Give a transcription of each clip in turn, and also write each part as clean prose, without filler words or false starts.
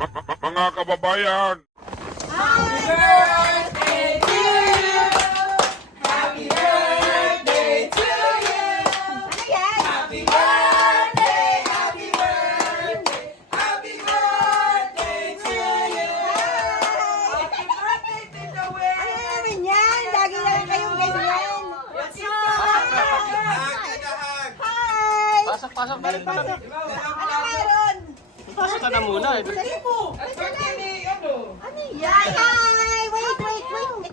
Mga kababayan, Happy birthday to you. Happy birthday to you. Ano yan? Happy birthday, happy birthday, happy birthday to you. Happy birthday, Tito Wen. Ano naman yan? Lagi lang kayong ganyan. Hi! Pasok, balik na. Ano meron? Pasok ka na muna. Dali po. At birthday ni ano? Ano yan? Hi! Wait.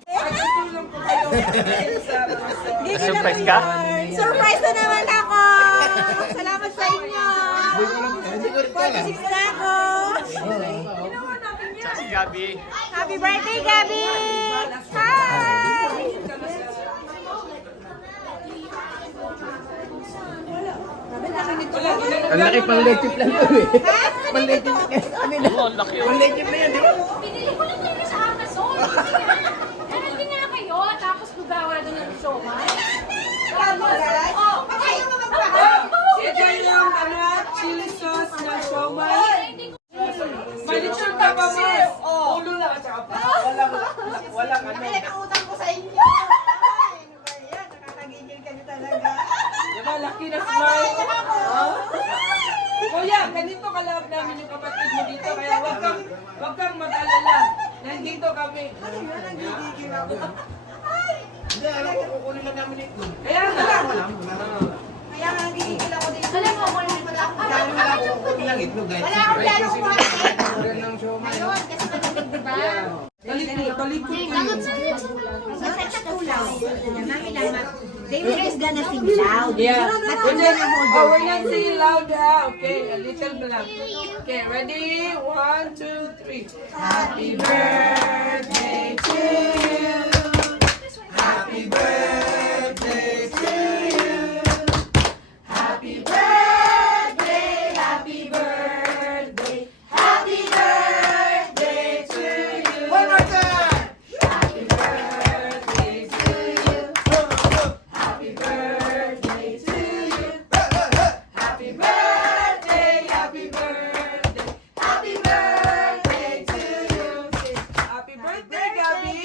Pagtulong ko kayo. Surprise ka? Surprise na naman ako! Salamat sa inyo! 46 na ako! Si Gabi. Happy birthday, Gabi! Hi! Ang laki pang lechip lang to eh. Pang lechip lang. Oo, ang laki. Pang lechip na yan, di ba? Pinili ko lang kayo sa Amazon. Hindi nga kayo, tapos lugawa doon ng siomay. Ito yung chili sauce na siomay. Malichon ka ba mo? Ulo lang at saka pa. Walang ano. Utang ko sa inyo! Ay, ano ba yan? Nakakagigil ka niyo talaga. Diba, laki na smile. Kuya, ganito kalab namin yung kapatid mo dito. Kaya wag kang mag-alala. Nandito kami. Ano yun? Nagigigil ako. Hindi, alam ko, kukunin lang namin ito. Kaya nga lang. Kaya nga nagigigil ako dito. Alam mo, wala Wala ko, kukunin lang itlog. Wala akong plano kumain. Kukunin lang siomay. Ayun, kasi malamig, diba? Talikod ko yun. Masarap sa tulaw. Mami lang, David is gonna sing loud. Yeah. But We're I'm just, gonna hold oh, your we're not hand. saying loud ha. Okay, a little bit. Okay, ready? 1, 2, 3. Happy birthday to you. Happy birthday to you. Happy birthday, happy birthday, happy birthday to you. One more time. Happy birthday to you. Happy birthday to you. Happy birthday, happy birthday, happy birthday to you. Happy birthday, Gabby.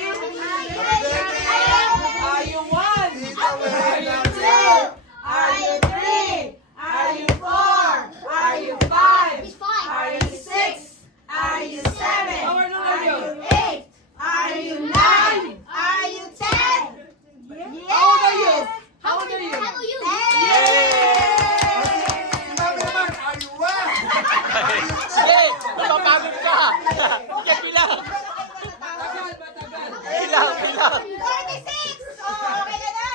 Are you one? Are you two? Are you three? Are you four? Are you five? Are you six? Are you seven? Are you eight? Are you nine? Are you 10? How old are you? How old are you? Sige, mapapagod ka. Sige, bilang. Tagal ba, tagal? Bilang. 46! Oh, okay na na!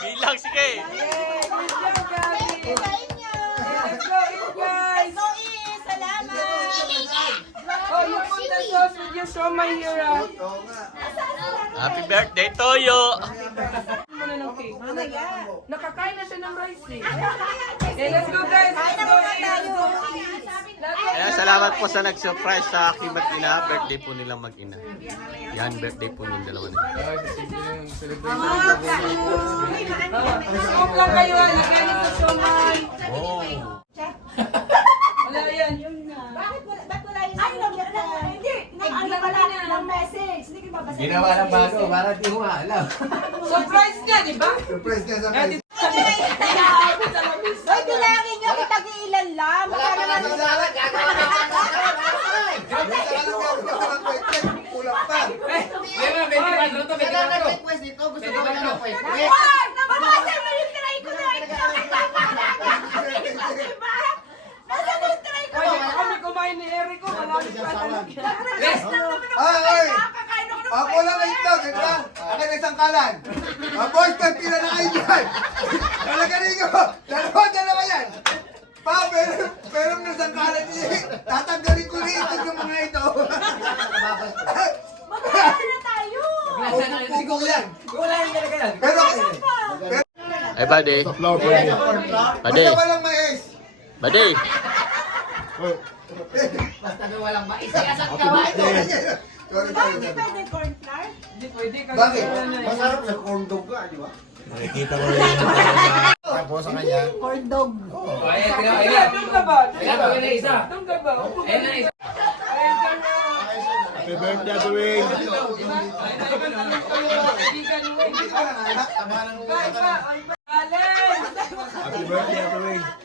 Bilang, sige. Yay! Good job, Gabby! Sa inyo! Let's go eat, guys! So, salamat! Oh, you put the sauce with your siomay here, ah. Happy birthday to you. Muna ng cake. Mamaya. Nakakain na siya ng rice, eh. Okay, let's go, guys! Kain Let's na go muna eat! tayo. Kaya salamat po sa nag-surprise sa aking mag-ina. Birthday po nilang mag-ina. Yan, birthday po nilang dalawa nila. Scoop lang kayo, ah. Lagyan niyo sa siomay. Oh. Wala yan. Ba't wala yun? Ay, hindi. Ano pala ng message. Hindi ko mabasa. Ginawa ng bago, para di mo alam. Surprise nga, di ba? Surprise ka sa Eh, guys. Hoy, bilangin nyo, kitag-iilan lang. Baka naman. Kulang pa. Ay, nababasa mo yung try ko na. Diba? Nasaan yung try ko? Kami kumain ni Erico, malapit pa talaga. Relax lang naman ako. Ay! Nakakain ako ng Ako lang na ito, diba? Akin na isang kalan. Boys, kantina na kayo dyan. Talaganin ko. Dalawa yan. Pa, pero ng isang kalan niya. Tatanggalin ko rin ito ng mga ito. Magkakain na tayo. Pupugong yan. Pero, Ay, buddy. Buddy. basta walang mais. Buddy. Sorry, Bakit sorry. hindi pwede corn flour? Hindi pwede kasi Bakit? wala na eh. Masarap na corn dog ka, di ba? Nakikita ko rin. Tapos sa kanya. Corn dog. Doon ka ba? Doon ka ba? Upo ka. birthday, Ate Wing. Kaibigan mo, hindi ka. Iba. Happy birthday, Ate Wing.